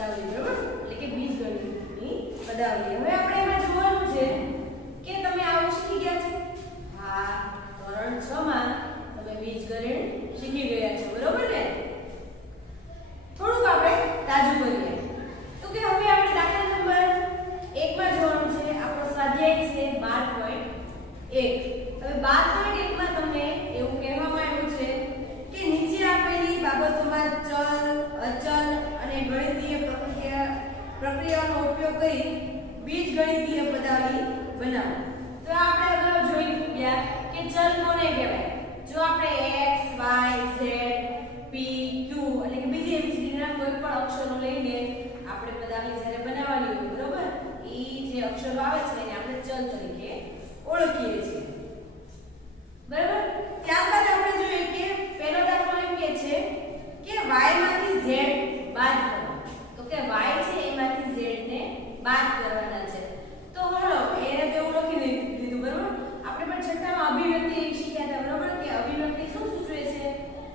પદાવલી, બરાબર? એટલે કે બીજગણિતની પદાવલી. હવે આપણે એમાં જોવાનું છે કે તમે આવું શીખી ગયા છો? હા, ધોરણ 6 માં તમે બીજગણિત શીખી ગયા છો, બરાબર ને? થોડુંક આપણે તાજું કરીએ તો કે હવે આપણે દાખલા નંબર 1 માં જોવાનું છે. આપણો સ્વાધ્યાય છે 12.1. હવે 12.1 માં તમને એવું કહેવામાં આવ્યું છે કે નીચે આપેલી બાબતોમાં ચલ, અચલ અને ગણિતીય પ્રક્રિયાનો ઉપયોગ કરી બીજગણિતીય પદાવલી બનાવો. તો આપણે અગાઉ જોઈ ગયા કે ચલ કોને કહેવાય? જો આપણે x, y, z, p, q એટલે કે બીજી ABCD ના કોઈ પણ અક્ષરો લઈને આપણે પદાવલી જ્યારે બનાવવાની હોય, બરોબર? ઈ જે અક્ષરો આવે છે એને આપણે ચલ તરીકે ઓળખીએ છીએ, બરાબર? ત્યારબાદ આપણે જોઈએ કે પહેલો દાખલો એમ કહે છે કે y માંથી z બાદ કરો. તો કે y છે એમાંથી z ને બાદ કરવાના છે. તો હાલો એને તો ઓળખી લીધું, બરાબર? આપણે પણ છઠ્ઠામાં અભિવ્યક્તિ શીખ્યા હતા, બરાબર? કે અભિવ્યક્તિ શું સૂચવે છે,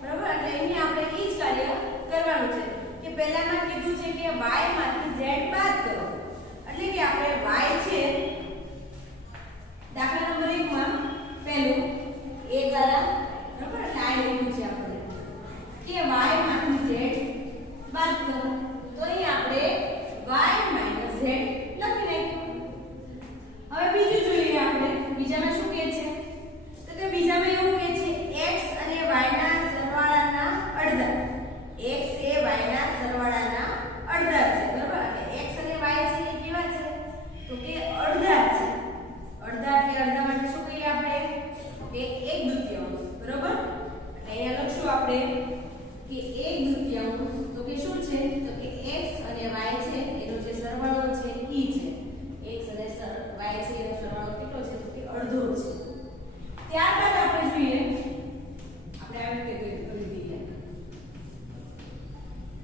બરાબર? એટલે અહીં આપણે ઈ જ કાર્ય કરવાનું છે કે પહેલામાં કીધું છે કે y માંથી z બાદ કરો. એટલે કે આપણે y છે દાખલા નંબર 1 માં પહેલું a દ્વારા, બરાબર? એટલે આ લખ્યું છે આપણે કે y માંથી z બાદ કરો. તો અહીં આપણે y - z લખી નાખ્યું. હવે બીજું જોઈએ આપણે. બીજામાં શું કહે છે? તો કે બીજામાં એવું કહે છે x અને y ના સરવાળાના અડધા. x એ y ના સરવાળાના અડધા છે, બરાબર? એટલે x અને y છે એ કેવા છે? તો કે અડધા છે. અડધા એટલે અડધા માટે શું કહીએ આપણે? કે 1/2, બરાબર? એટલે અહીંયા લખશું આપણે કે 1/2. તો કે શું છે? તો કે x અને y છે એનો જે સરવાળો છે ઈ છે. x અને y છે એનો સરવાળો કેટલો છે? તો કે અડધો છે. ત્યારબાદ આપણે જોઈએ, આપણે આવી રીતે કરી દઈએ.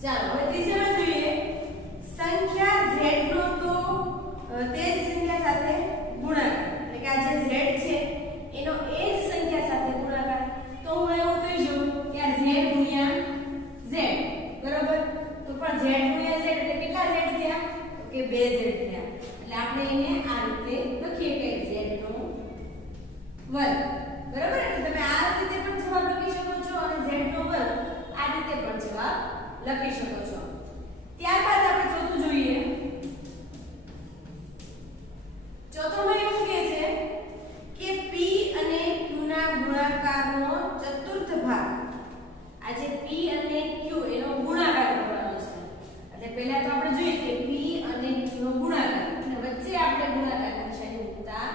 ચાલો હવે ત્રીજામાં જોઈએ સંખ્યા z નો તો તે જ સંખ્યા સાથે ગુણાકાર. એટલે કે આ જે z છે એનો એ જ સંખ્યા સાથે ગુણાકાર. તો હું એવું કહી શકું કે આ z ગુણ્યા z, બરાબર? તો પણ z ગુણ્યા z એટલે કેટલા z થયા? તો કે 2z થયા. એટલે આપણે એને આ રીતે લખીએ કે z નો વર્ગ, બરાબર? એટલે તમે આ રીતે પણ જવાબ લખી શકો છો અને z નો વર્ગ આ રીતે પણ જવાબ લખી શકો છો. ત્યારબાદ આપણે ચોથું જોઈએ. ચોથામાં એવું કહે છે કે p અને q ના ગુણાકારનો ચતુર્થ ભાગ. આ જે p અને q એનો ગુણાકાર કરવાનો છે. એટલે પહેલા તો આપણે જોઈએ કે p અને q નો ગુણાકાર, અને વચ્ચે આપણે ગુણાકારની નિશાની મૂકતા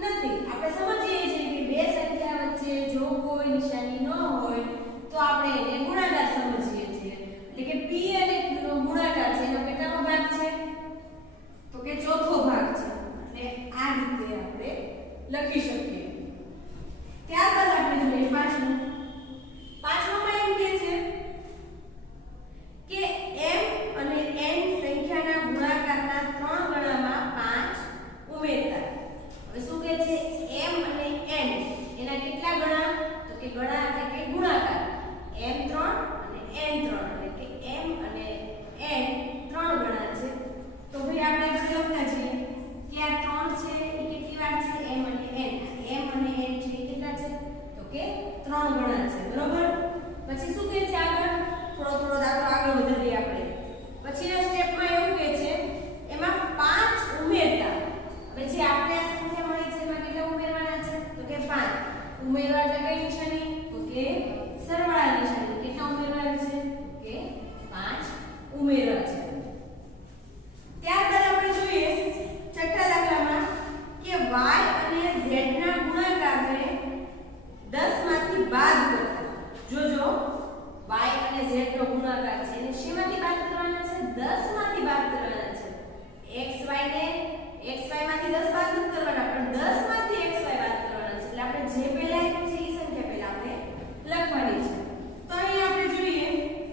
નથી. આપણે સમજીએ છીએ કે બે સંખ્યા વચ્ચે જો કોઈ નિશાની ન હોય તો આપણે એને ગુણાકાર સમજીએ છીએ. એટલે કે p અને q નો ગુણાકાર છે એનો કેટલામો ભાગ છે? તો કે ચોથો ભાગ છે. એટલે આ રીતે આપણે લખી શકીએ. ત્યારબાદ આપણે જોઈએ પાંચમું. પાંચમામાં એમ કહે છે કે m અને n સંખ્યાના ગુણાકારના 3 ગણામાં 5 ઉમેરતા. હવે શું કહે છે? m અને n એના કેટલા ગણા? તો કે ગણા એટલે કે ગુણાકાર. m3 અને n3 એટલે કે m અને n 3 ગણા છે. તો ભાઈ આપણે લખતા છીએ કે આ 3 છે એ કેટલી વાર છે? m અને n. m અને n છે એ કેટલા છે? તો કે 3 ગણા છે, બરાબર? પછી શું કહે છે આગળ? થોડો દાખલો આગળ વધારીએ આપણે. પછીના સ્ટેપમાં એવું કહે છે એમાં 5 ઉમેરતા. હવે જે આપણે આ સંખ્યા મળી છે એમાં કેટલા ઉમેરવાના છે? તો કે 5 ઉમેરવા એટલે કઈ નિશાની? તો કે સરવાળા નિશાની. કેટલા ઉમેરવાના છે? તો કે 5 ઉમેરવા છે. ત્યારબાદ આપણે જોઈએ છઠ્ઠા દાખલામાં કે y અને z ના ગુણાકારને 10 માંથી બાદ કરતા. જોજો y અને z નો ગુણાકાર છે એને શેમાંથી બાદ કરવાના છે? 10 માંથી બાદ કરવાના છે. xy માંથી 10 બાદ નથી કરવાના, પણ 10 માંથી xy બાદ કરવાના છે. એટલે આપણે જે પહેલા આપ્યું છે એ સંખ્યા પહેલા આપણે લખવાની છે. તો અહીં આપણે જોઈએ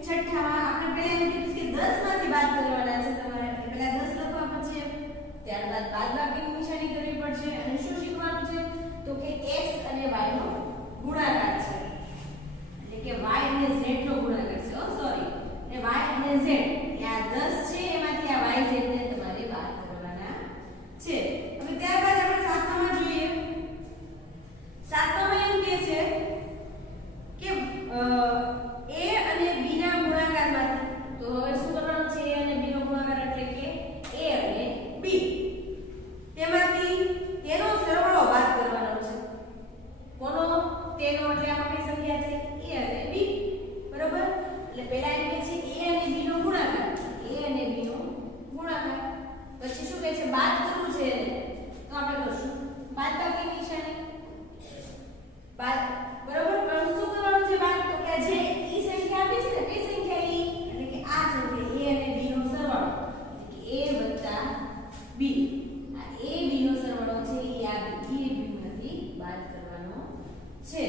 છઠ્ઠામાં આપણે પહેલા એમ કીધું કે 10 માંથી બાદ કરવાના છે તમારે. એટલે પહેલા 10 લખવા પડશે, ત્યારબાદ બાદબાકીની નિશાની કરવી પડશે. અને શું શીખવાનું છે? તો કે x અને y નો ગુણાકાર છે. એટલે કે y અને z નો ગુણાકાર છે. સોરી, એટલે y અને z એ આ 10 છે પછી શું કહે છે બાદ કરવું છે એને, તો આપણે કરશું બાદબાકી નિશાની બાદ, બરોબર. પણ શું કરવાનું છે બાદ, તો કે જે ઈ સંખ્યા આપી છે ને કઈ સંખ્યા ઈ, એટલે કે આ સંખ્યા a અને b નો સરવાળો, એટલે કે a + b, આ a b નો સરવાળો છે ઈ આ b માંથી બાદ કરવાનો છે.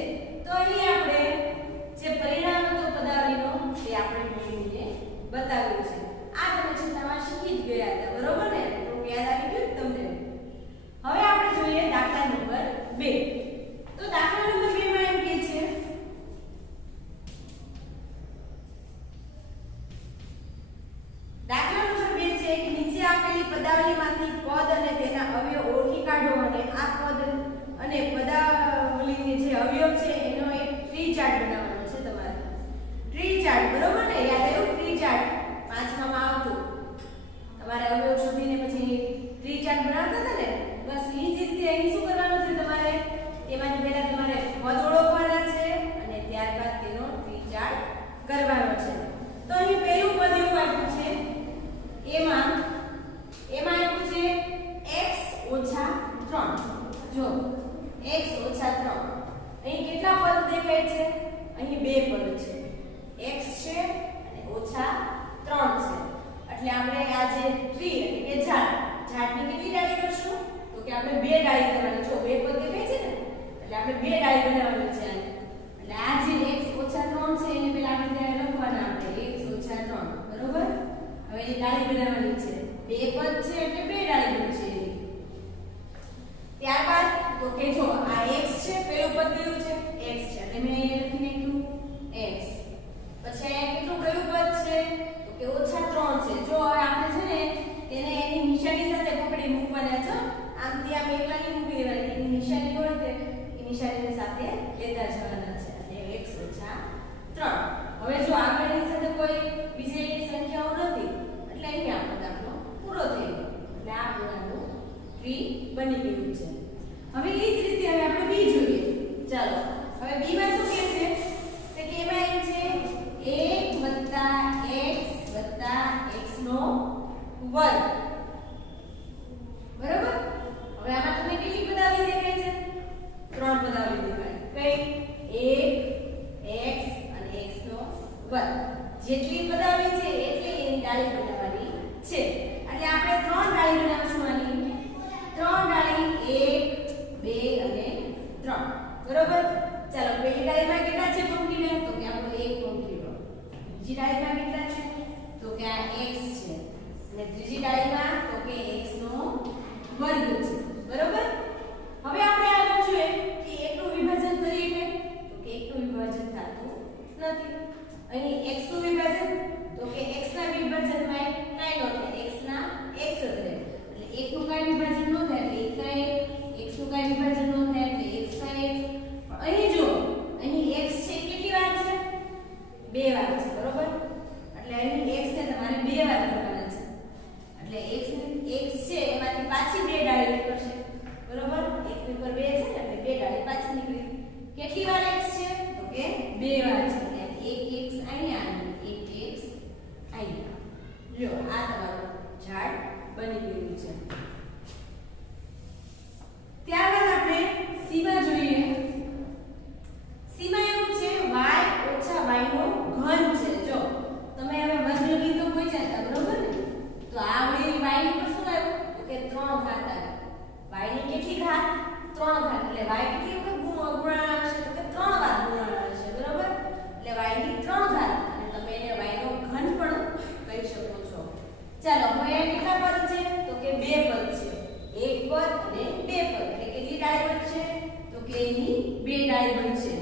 તો અહીં આપણે જે પરિણામ હતો પદાવલીનો તે આપણે મેળવીને બતાવ્યું છે. આ તમે ચિંતામાં શીખી જ ગયા હતા, બરોબર ને? તો યાદ આવી ગયું તમને. હવે આપણે જોઈએ દાખલા નંબર 2. તો દાખલા નંબર 2 માં એમ કહે છે દાખલા નંબર 2 છે કે નીચે આપેલી પદાવલીમાંથી પદ અને તેના અવયવ ઓળખી કાઢો અને આ પદ અને પદાવલીની જે અવયવ છે એનો એક ટ્રી ચાર્ટ બનાવવાનો છે તમારે. ટ્રી ચાર્ટ, બરોબર ને? યાદ આવ્યું? ટ્રી ચાર્ટ પાંચમામાં આવતું. તમારે અવયવ શોધીને પછી ટ્રી ચાર્ટ બનાવતા હતા ને, બસ એ જ રીતે અહીં શું કરવાનું છે તમારે, તેમાંથી પહેલા તમારે પદ ઓળખવાના છે અને ત્યારબાદ તેનો ટ્રી ચાર્ટ કરવાનો છે. તો અહીં પહેલું પદ એવું આપ્યું છે, એમાં આપ્યું છે x - 3. જો x - 3, અહીં કેટલા પદ દેખાય છે? અહીં બે પદ છે, x છે અને -3 છે. એટલે આપણે આ જે ટ્રી એટલે કે ઝાડની કેટલી ડાળી કરશું? તો કે આપણે બે ડાળી કરવાની. જો બે પદ દેખાય છે ને, એટલે આપણે બે ડાળી બનાવવાની છે. એટલે આ જે x - 3 છે એને પહેલા આપણે ત્યાં લખવાના, આપણે x - 3, બરોબર. હવે એ ડાળી બનાવવાની છે, બે પદ છે એટલે બે ડાળી બનશે. ત્યારબાદ તો કે જો આ x છે, પહેલું પદ કયું છે? x છે, એટલે મેં અહીં લખી નાખ્યું x. પછી આ કેટલું કયું પદ છે? તો કે -3 છે. જો હવે આપણે છે ને તેને એની નિશાની સાથે પકડી મૂકવાના છે. આમથી આમ એકલા નહીં મૂકી દેવાના, એની નિશાની હોય તે એ નિશાનીની સાથે લેતા જવાના છે. એટલે x - 3. હવે જો આગળની સાથે કોઈ બીજી સંખ્યાઓ નથી એટલે અહીં આપણો દાખલો પૂરો થઈ ગયો. એટલે આ પૂરાનું ટ્રી બની ગયું છે. હવે એ જ રીતે હવે આપણે b જોઈએ. ચાલો હવે b માં શું કહે છે? તો કે એમાં એમ છે 1 + x નો વર્ગ, બરોબર. હવે આમાં તમને કેટલી પદાવલી દેખાય છે? 3 પદાવલી દેખાય. કઈ? 1 x અને x નો વર્ગ. જેટલી પદાવલી છે એટલે એની ડાળી બનાવવાની છે. એટલે આપણે 3 ડાળી બનાવશું આની. 3 ડાળી 1 2 અને 3, બરોબર. ચાલો પહેલી ડાળીમાં કેટલા છે પંક્તિને? તો કે આપણો 1 પંક્તિનો. બીજી ડાળીમાં કેટલા છે? તો કે આ x છે. અને ત્રીજી ડાળીમાં તો કે x નો વર્ગ છે, બરોબર. હવે આપણે આગળ જોઈએ કે એકનું વિભાજન કરીએ તો કે એકનું વિભાજન થતું નથી. અહીં x નું વિભાજન તો કે x ના વિભાજનમાં કાઈ ન થાય, x ના x જ રહે. એટલે એકનું કાઈ વિભાજન ન થાય એટલે 1 x નું કાઈ વિભાજન ન થાય એટલે x ના x. અહીં જો અહીં x છે કેટલી વાર છે? બે વાર છે, બરોબર. એટલે અહીં x ને તમારે બે વાર કરવાના છે. એટલે x છે એમાંથી પાછી બે ડાળી નીકળશે, બરોબર. એક ની ઉપર 2 છે ને એટલે બે ડાળી પાછી નીકળી. કેટલી વાર x છે? તો કે બે વાર છે. એટલે એક x અહીંયા અને એક x અહીંયા. લ્યો આ તમારું ઝાડ બની ગયું છે. ત્યારબાદ આપણે સીમા જોઈએ. સીમા એવું છે y - y નો ઘન છે. જો તમે હવે વર્ગ લીધો કોઈ ચાલતા, બરોબર ને? તો આ વળી y ની પર શું આવ્યું? તો કે 3 ઘાત આવી. y ની કેટલી ઘાત? 3 ઘાત. એટલે y કેટલી વખત ગુણાકાર હશે? તો કે 3 વાર ગુણાકાર હશે, બરોબર. એટલે y ની 3 ઘાત. અને તમે એને y નો ઘન પણ કહી શકો છો. ચાલો હવે કેટલા પદ છે? તો કે બે પદ છે. એક પદ અને બે પદ. એટલે કેટલી ડાળી બનશે? તો કે એની બે ડાળી બનશે.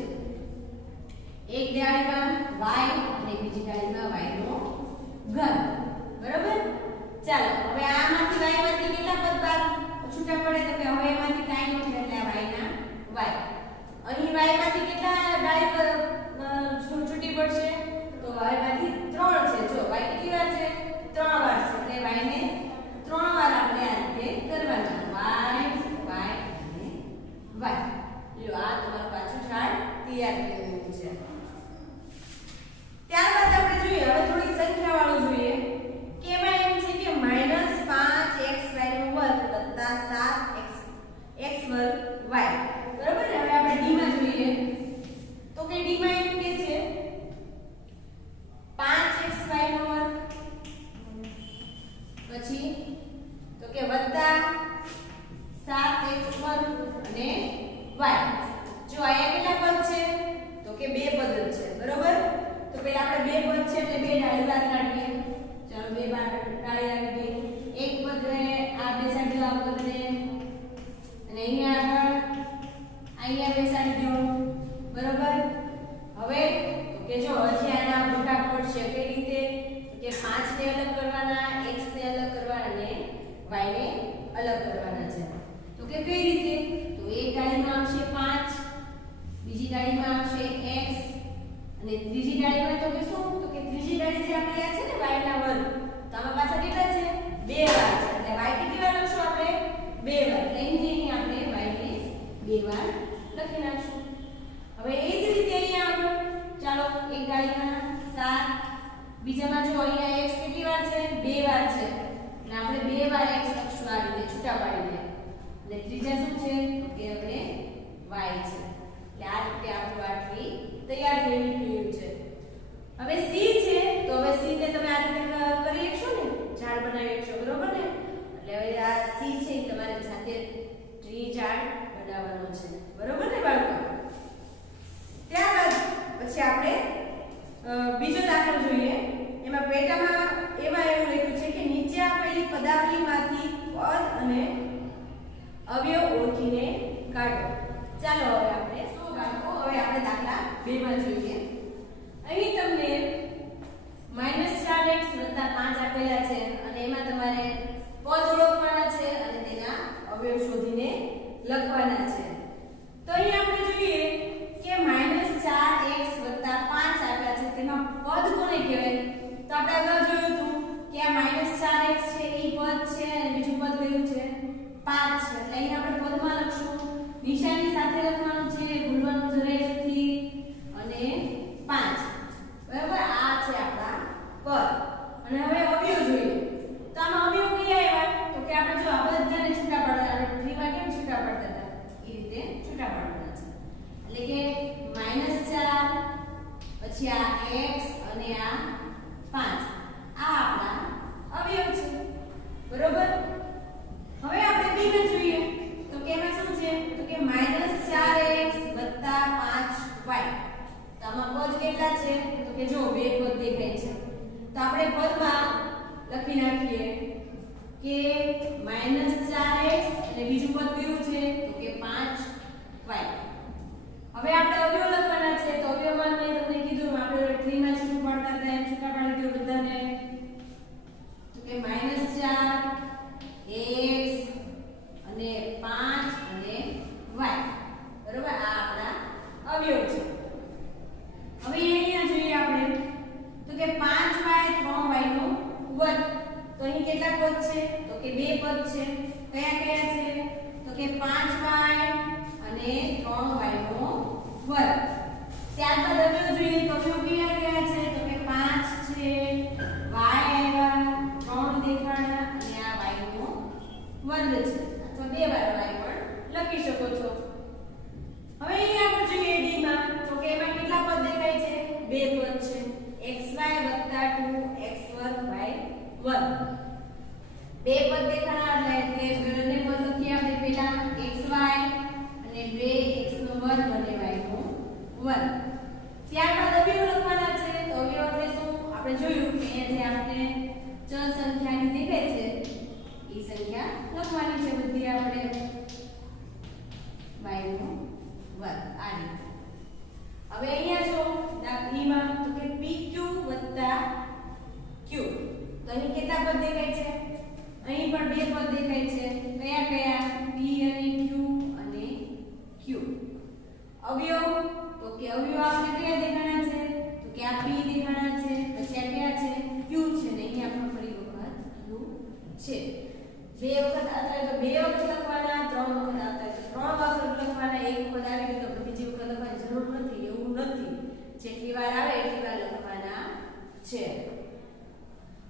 એક ડાળીમાં y અને બીજી ડાળીમાં y નો ઘન, બરોબર. ચાલો હવે આમાંથી y માંથી કેટલા પદ બાદ છૂટા પડે? તો કે હવે એમાંથી કાઈ ન થાય એટલે y ના y. અહીં y માંથી કેટલા ડાળી પર છૂટી પડશે? તો y માંથી 3 છે. જો y કેટલી વાર છે? 3 વાર છે. એટલે y ને 3 વાર આપણે આ રીતે કરવાના. y અને y. લ્યો આ તમારું પાછું ઝાડ તૈયાર થઈ ગયું છે. ત્યારબાદ આપણે જોઈએ હવે થોડી સંખ્યા વાળું જોઈએ કે એમાં એમ છે કે -5x બીજામાં જો અહીંયા x કેટલી વાર છે? 2 વાર છે. એટલે આપણે 2 વાર x લખશું આ રીતે છૂટા પાડીને. અને ત્રીજા શું છે? તો કે હવે y છે. એટલે આ રીતે આપણું આ ટ્રી તૈયાર થઈ ગયું છે. હવે c છે તો હવે c ને તમે આ રીતે કરી શકશો ને, ઝાડ બનાવી શકશો, બરોબર ને? એટલે હવે આ c છે તમારે જાતે ટ્રી ઝાડ બનાવવાનું છે, બરોબર ને બાળકો? ત્યારબાદ પછી આપણે બીજો દાખલો જોઈએ. એમાં પેટામાં એમાં એવું લખ્યું છે કે નીચે આપેલી પદાવલીમાંથી પદ અને અવયવ ઓળખીને કાઢો. ચાલો હવે આપણે બાળકો હવે આપણે દાખલા 2 માં જોઈએ. અહીં તમને -4x + 5 આપેલા છે અને એમાં તમારે પદ ઓળખવાના છે અને તેના અવયવ શોધીને લખવાના છે. તો અહીં આપણે જોઈએ કે -4x + 5 આપ્યા છે, તેમાં પદ કોને કહેવાય? તો આપણે આગળ જોયું હતું કે આ -4x છે એ પદ છે અને બીજું પદ કયું છે? 5 છે. એટલે અહીં આપણે પદમાં લખશું, નિશાની સાથે લખવાનું છે, ભૂલવાનું જરાય નથી. અને 5 બરાબર, આ છે આપણા પદ. અને હવે અવયવ જોઈએ. તો આમાં અવયવ કયા આવ્યા? તો કે આપણે જો આ બધાને છૂટા પાડવાના, આપણે ટ્રીમાં કેમ છૂટા પાડતા હતા એ રીતે છૂટા પાડવાના છે. એટલે કે -4 પછી આ x અને આ 5 આ આપણા અવયવ છે, બરોબર? હવે આપણે b ને જોઈએ તો કે એમાં શું છે? તો કે -4x + 5y. તો આમાં પદ કેટલા છે? તો કે જો બે પદ દેખાય છે. તો આપણે પદમાં લખી નાખીએ કે -4x અને બીજું પદ કયું છે? તો કે 5y. હવે આપણે અવયવ લખવાના છે. તો અવયવમાં મેં તમને કીધું આપણે ટ્રીમાં છૂટું પાડતા હતા એમ છૂટા પાડી દો બધાને. તો કે -4x અને 5 અને y, બરોબર? આ આપણા અવયવ છે. હવે અહીંયા જોઈએ આપણે તો કે 5y 3y નો વર્ગ. તો અહીં કેટલા પદ છે? તો કે 2 પદ છે. કયા કયા છે? તો કે 5y અને 3y નો વર્ગ. ત્યારબાદ અવયવ જોઈએ તો અવયવ કયા કયા છે? તો કે 5 છે, y આવ્યા, 3 દેખાડા અને આ y નો વર્ગ છે. અથવા 2 વાર y પણ લખી શકો છો. હવે અહીં આપણે જોઈએ d માં તો કે એમાં કેટલા પદ દેખાય છે? 2 પદ છે, xy + 2x2y2. 2 પદ દેખાણા એટલે બંને પદ લખીએ આપણે પહેલા xy અને 2x નો વર્ગ અને y નો વર્ગ. ત્યારબાદ અવયવ લખવાના છે. તો અવયવ એટલે શું? આપણે જોયું કે જે આપણે ચલ સંખ્યાની દેખાય છે એ સંખ્યા લખવાની છે બધી આપણે y નો વર્ગ આ રીતે. હવે અહીંયા જો દાખલીમાં તો કે pq + q. તો અહીં કેટલા પદ દેખાય છે? અહીં પણ 2 પદ દેખાય છે. કયા કયા? p અને q અને q. અવયવ તો કે અવયવ આપણે કયા દેખાણા છે? તો કે આ p દેખાણા છે, પછી આ કયા છે? q છે ને અહીં આપણે ફરી વખત q છે. 2 વખત આવતા તો 2 વખત લખવાના, 3 વખત આવતા તો 3 વખત લખવાના, એક વખત આવી ગયું તો બીજી વખત લખવાની જરૂર નથી, એવું નથી. જેટલી વાર આવે એટલી વાર લખવાના છે.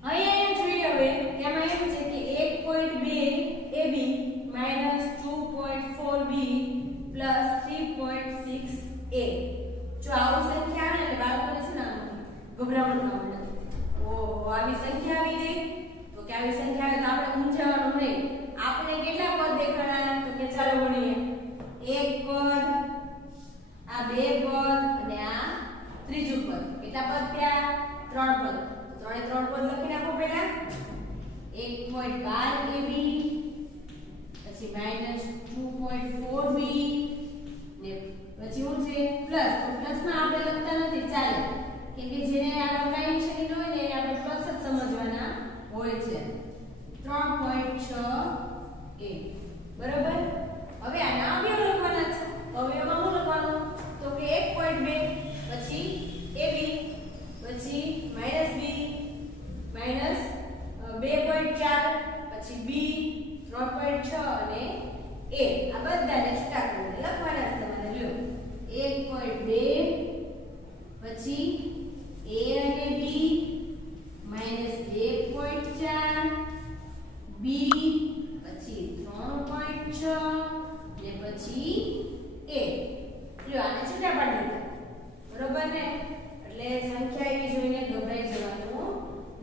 અહીંયા જોઈએ હવે કે એમાં એવું છે કે 1.2 AB -2.4B + 3.6A. જો આવું સંખ્યા આવે ને બાળકોને છે ને ગભરામણ થવાનું નથી. ઓહો આવી સંખ્યા આવી ગઈ તો કે આવી સંખ્યા આવે તો આપણે મૂંઝાવાનું નહીં. આપણે કેટલા પદ દેખાણા? તો કે ચાલો ગણીએ. 1 પદ, આ 2 પદ અને આ ત્રીજું પદ. કેટલા પદ થયા? 3 પદ. તો 3 પદ લખી નાખો પહેલા. 1.12 AB પછી -2.4B ને પછી શું છે? પ્લસ. તો પ્લસમાં આપણે લખતા નથી, ચાલે, કેમ કે જેને આ લખાઈ છે હોય ને આપણે પ્લસ જ સમજવાના હોય છે. 3.6 1.4 બી પછી 3.6 ને પછી એ લ્યો આને છૂટા પાડી દીધા બરોબર ને એટલે સંખ્યા એવી જોઈને ગભરાઈ જવાનું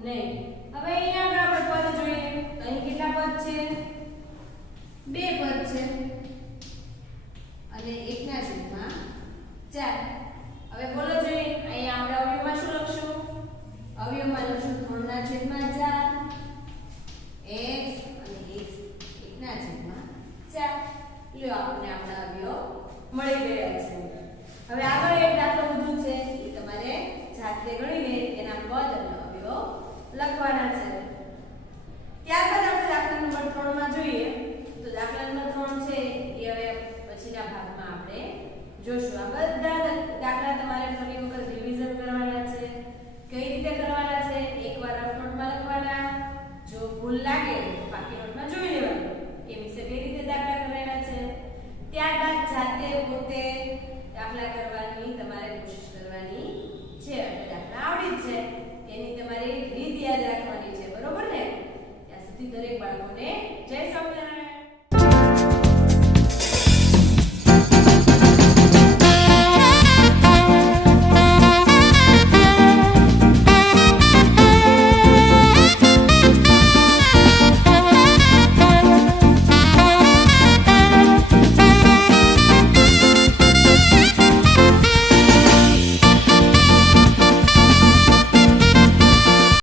નહીં હવે અહીંયા આગળ આપણે પદ જોઈએ તો અહીં કેટલા પદ છે બે પદ છે અને 1/4 હવે બોલો જોઈએ અહીંયા આપણે અવયવમાં શું લખશું અવયવમાં લખશું 3/4 x અને x 1/4 લ્યો આપણે આપણા અવયવ મળી ગયા છે હવે આગળ એક દાખલો વધુ છે એ તમારે જાતે ગણીને એના પદ અને અવયવ લખવાના છે ત્યારબાદ આપણે દાખલા નંબર 3 માં જોઈએ તો દાખલા નંબર 3 છે એ હવે પછીના ભાગમાં આપણે જોશું આ બધા દાખલા તમારે ફરી વખત રિવિઝન કરવાના છે કઈ રીતે કરવાના છે એકવાર રફ નોટમાં લખવાના જો ભૂલ લાગે તો પાકી નોટમાં જોઈ લેવાનું એ વિશે કઈ રીતે દાખલા કરાવ્યા છે ત્યારબાદ જાતે પોતે દાખલા કરવાની તમારે કોશિશ કરવાની છે એટલે દાખલા આવડી જ છે એની તમારે રીત યાદ રાખવાની છે બરોબર ને ત્યાં સુધી દરેક બાળકોને